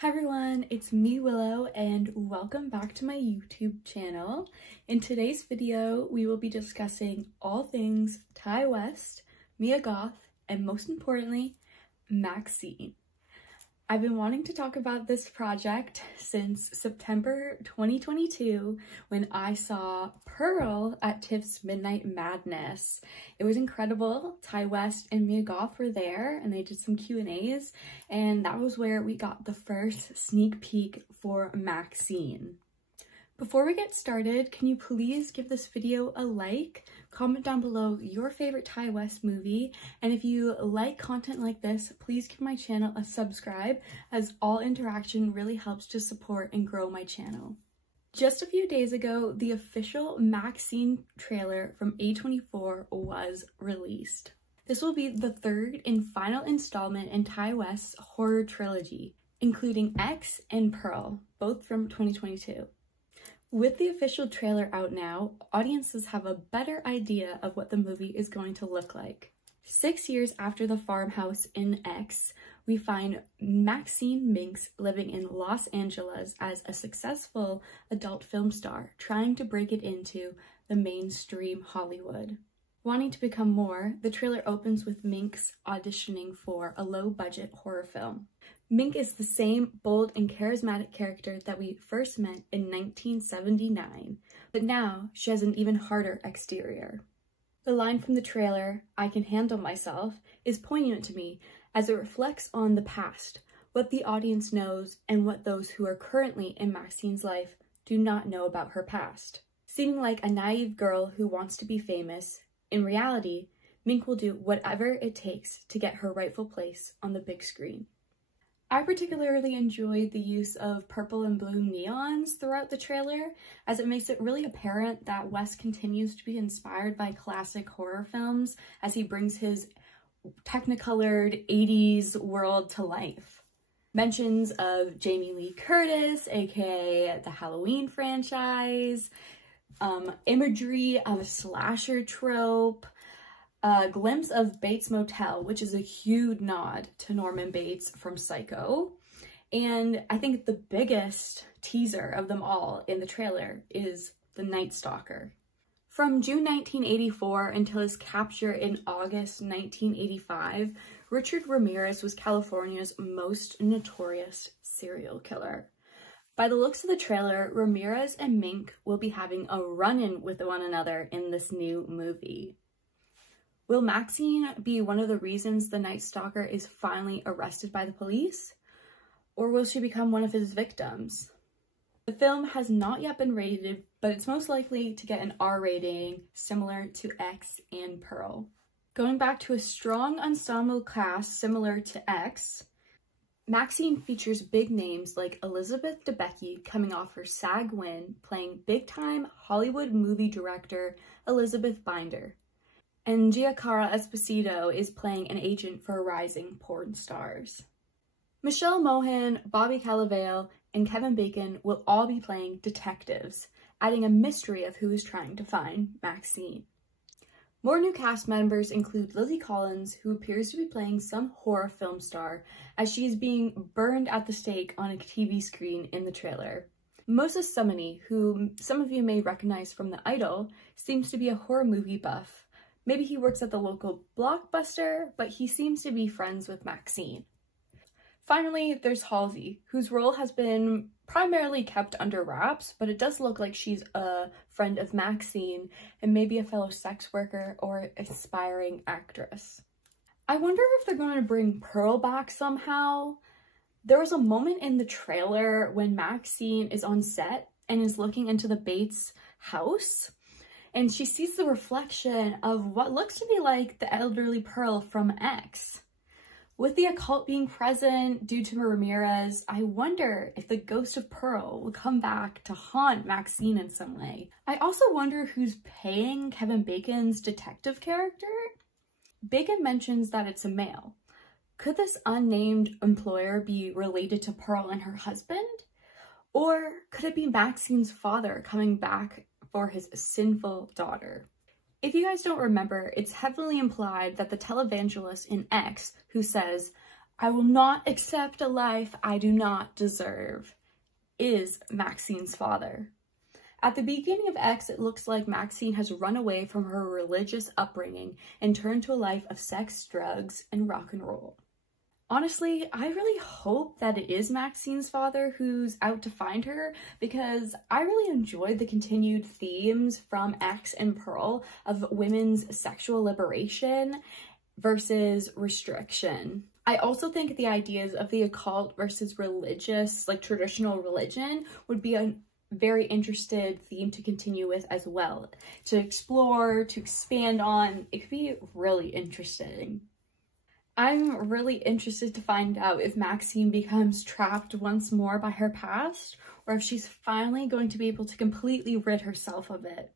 Hi everyone, it's me Willow and welcome back to my YouTube channel. In today's video, we will be discussing all things Ty West, Mia Goth, and most importantly, MaXXXine. I've been wanting to talk about this project since September 2022 when I saw Pearl at TIFF's Midnight Madness. It was incredible. Ty West and Mia Goth were there and they did some Q&As, and that was where we got the first sneak peek for MaXXXine. Before we get started, can you please give this video a like, comment down below your favorite Ty West movie, and if you like content like this, please give my channel a subscribe, as all interaction really helps to support and grow my channel. Just a few days ago, the official MaXXXine trailer from A24 was released. This will be the third and final installment in Ty West's horror trilogy, including X and Pearl, both from 2022. With the official trailer out now, audiences have a better idea of what the movie is going to look like. 6 years after the farmhouse in X, we find MaXXXine Minx living in Los Angeles as a successful adult film star, trying to break it into the mainstream Hollywood. Wanting to become more, the trailer opens with Minx auditioning for a low-budget horror film. Mink is the same bold and charismatic character that we first met in 1979, but now she has an even harder exterior. The line from the trailer, "I can handle myself," is poignant to me as it reflects on the past, what the audience knows and what those who are currently in MaXXXine's life do not know about her past. Seeming like a naive girl who wants to be famous, in reality, Mink will do whatever it takes to get her rightful place on the big screen. I particularly enjoyed the use of purple and blue neons throughout the trailer, as it makes it really apparent that West continues to be inspired by classic horror films as he brings his technicolored 80s world to life. Mentions of Jamie Lee Curtis, aka the Halloween franchise, imagery of a slasher trope, a glimpse of Bates Motel, which is a huge nod to Norman Bates from Psycho. And I think the biggest teaser of them all in the trailer is the Night Stalker. From June 1984 until his capture in August 1985, Richard Ramirez was California's most notorious serial killer. By the looks of the trailer, Ramirez and Mink will be having a run-in with one another in this new movie. Will MaXXXine be one of the reasons the Night Stalker is finally arrested by the police? Or will she become one of his victims? The film has not yet been rated, but it's most likely to get an R rating similar to X and Pearl. Going back to a strong ensemble cast similar to X, MaXXXine features big names like Elizabeth Debicki coming off her SAG win, playing big-time Hollywood movie director Elizabeth Binder. And Giancarlo Esposito is playing an agent for rising porn stars. Michelle Mohan, Bobby Cannavale, and Kevin Bacon will all be playing detectives, adding a mystery of who is trying to find MaXXXine. More new cast members include Lily Collins, who appears to be playing some horror film star, as she is being burned at the stake on a TV screen in the trailer. Moses Summoney, who some of you may recognize from The Idol, seems to be a horror movie buff. Maybe he works at the local Blockbuster, but he seems to be friends with MaXXXine. Finally, there's Halsey, whose role has been primarily kept under wraps, but it does look like she's a friend of MaXXXine and maybe a fellow sex worker or aspiring actress. I wonder if they're going to bring Pearl back somehow. There was a moment in the trailer when MaXXXine is on set and is looking into the Bates house, and she sees the reflection of what looks to be like the elderly Pearl from X. With the occult being present due to Ramirez, I wonder if the ghost of Pearl will come back to haunt MaXXXine in some way. I also wonder who's paying Kevin Bacon's detective character. Bacon mentions that it's a male. Could this unnamed employer be related to Pearl and her husband? Or could it be MaXXXine's father coming back for his sinful daughter? If you guys don't remember, it's heavily implied that the televangelist in X, who says, I will not accept a life I do not deserve, is MaXXXine's father. At the beginning of X, it looks like MaXXXine has run away from her religious upbringing and turned to a life of sex, drugs, and rock and roll. Honestly, I really hope that it is MaXXXine's father who's out to find her, because I really enjoyed the continued themes from X and Pearl of women's sexual liberation versus restriction. I also think the ideas of the occult versus religious, like traditional religion, would be a very interested theme to continue with as well. To explore, to expand on, it could be really interesting. I'm really interested to find out if MaXXXine becomes trapped once more by her past, or if she's finally going to be able to completely rid herself of it.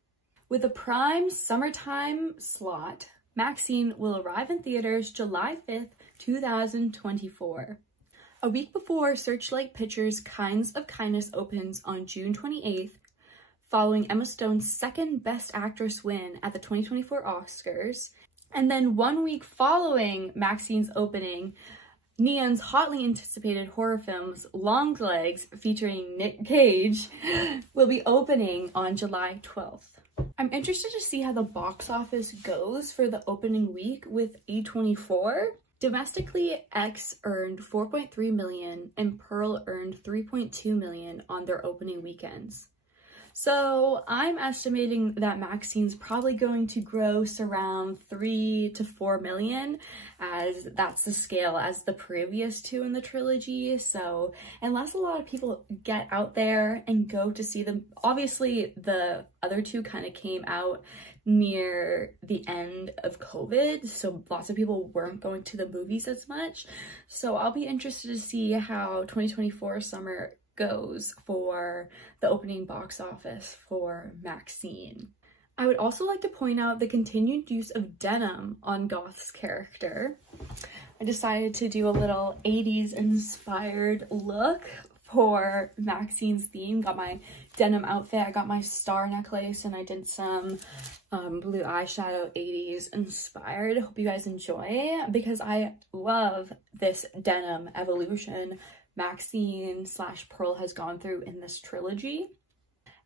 With a prime summertime slot, MaXXXine will arrive in theaters July 5th, 2024. A week before Searchlight Pictures' Kinds of Kindness opens on June 28th, following Emma Stone's second Best Actress win at the 2024 Oscars, and then 1 week following MaXXXine's opening, Neon's hotly anticipated horror films Longlegs, featuring Nick Cage, will be opening on July 12th. I'm interested to see how the box office goes for the opening week with A24. Domestically, X earned $4.3 million and Pearl earned $3.2 million on their opening weekends. So I'm estimating that MaXXXine's probably going to gross around $3 to $4 million, as that's the scale as the previous two in the trilogy. So unless a lot of people get out there and go to see them, obviously the other two kind of came out near the end of COVID, so lots of people weren't going to the movies as much. So I'll be interested to see how 2024 summer goes for the opening box office for MaXXXine. I would also like to point out the continued use of denim on Goth's character. I decided to do a little 80s inspired look for MaXXXine's theme. Got my denim outfit, I got my star necklace, and I did some blue eyeshadow 80s inspired. Hope you guys enjoy, because I love this denim evolution MaXXXine / Pearl has gone through in this trilogy.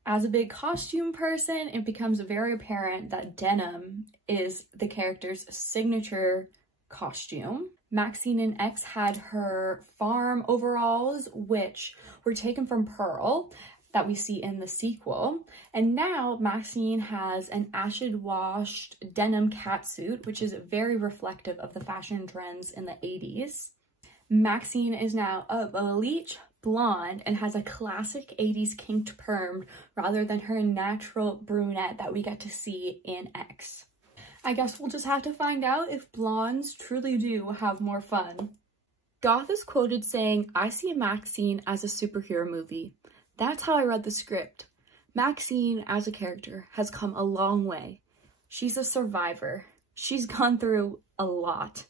As a big costume person, it becomes very apparent that denim is the character's signature costume. MaXXXine in X had her farm overalls, which were taken from Pearl, that we see in the sequel. And now MaXXXine has an acid-washed denim catsuit, which is very reflective of the fashion trends in the 80s. MaXXXine is now a bleach blonde and has a classic 80s kinked perm rather than her natural brunette that we get to see in X. I guess we'll just have to find out if blondes truly do have more fun. Goth is quoted saying, "I see MaXXXine as a superhero movie. That's how I read the script. MaXXXine as a character has come a long way. She's a survivor. She's gone through a lot.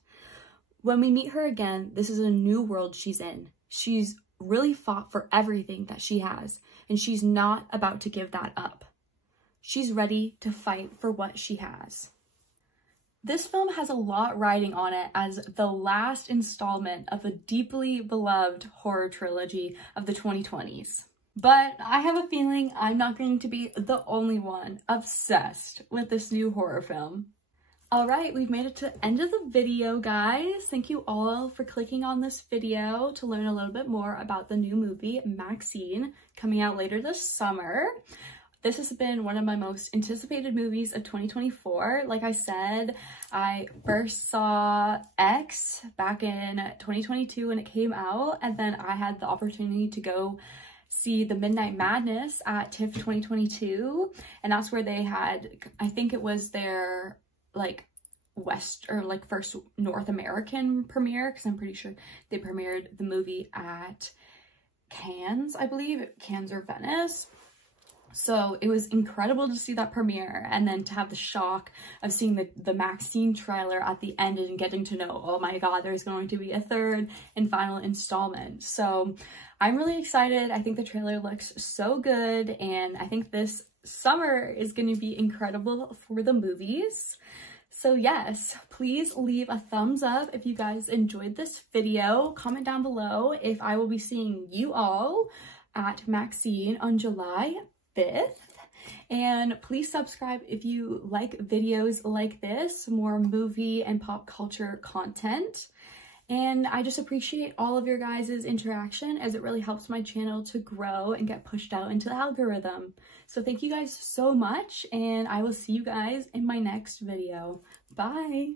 When we meet her again, this is a new world she's in. She's really fought for everything that she has, and she's not about to give that up. She's ready to fight for what she has." This film has a lot riding on it as the last installment of a deeply beloved horror trilogy of the 2020s. But I have a feeling I'm not going to be the only one obsessed with this new horror film. Alright, we've made it to the end of the video, guys. Thank you all for clicking on this video to learn a little bit more about the new movie, MaXXXine, coming out later this summer. This has been one of my most anticipated movies of 2024. Like I said, I first saw X back in 2022 when it came out, and then I had the opportunity to go see the Midnight Madness at TIFF 2022, and that's where they had, I think it was their first North American premiere, because I'm pretty sure they premiered the movie at Cannes, I believe, Cannes or Venice. So it was incredible to see that premiere, and then to have the shock of seeing the MaXXXine trailer at the end and getting to know, oh my god, there's going to be a third and final installment. So I'm really excited. I think the trailer looks so good, and I think this summer is going to be incredible for the movies. So yes, please leave a thumbs up if you guys enjoyed this video. Comment down below if I will be seeing you all at MaXXXine on July 5th. And please subscribe if you like videos like this, more movie and pop culture content. And I just appreciate all of your guys' interaction, as it really helps my channel to grow and get pushed out into the algorithm. So thank you guys so much, and I will see you guys in my next video. Bye!